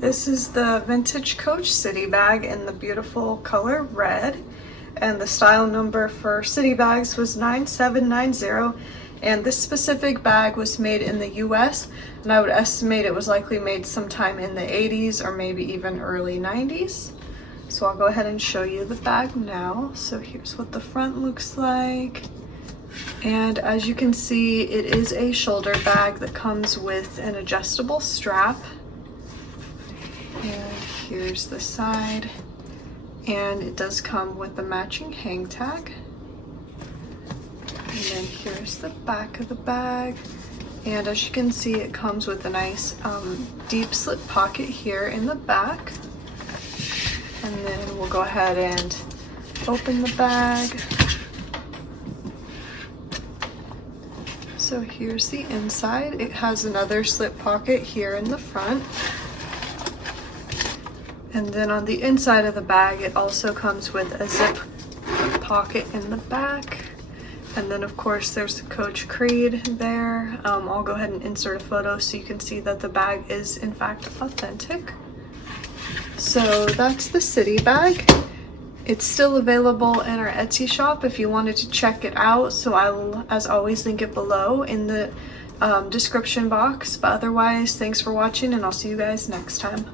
This is the vintage Coach city bag in the beautiful color red, and the style number for city bags was 9790, and this specific bag was made in the US, and I would estimate it was likely made sometime in the 80s or maybe even early 90s. So I'll go ahead and show you the bag now. So here's what the front looks like. And as you can see, it is a shoulder bag that comes with an adjustable strap. And here's the side. And it does come with a matching hang tag. And then here's the back of the bag. And as you can see, it comes with a nice deep slip pocket here in the back. And then we'll go ahead and open the bag. So here's the inside. It has another slip pocket here in the front. And then on the inside of the bag, it also comes with a zip pocket in the back. And then of course there's the Coach Creed there. I'll go ahead and insert a photo so you can see that the bag is in fact authentic. So that's the city bag. It's still available in our Etsy shop if you wanted to check it out. So I will, as always, link it below in the description box. But otherwise, thanks for watching, and I'll see you guys next time.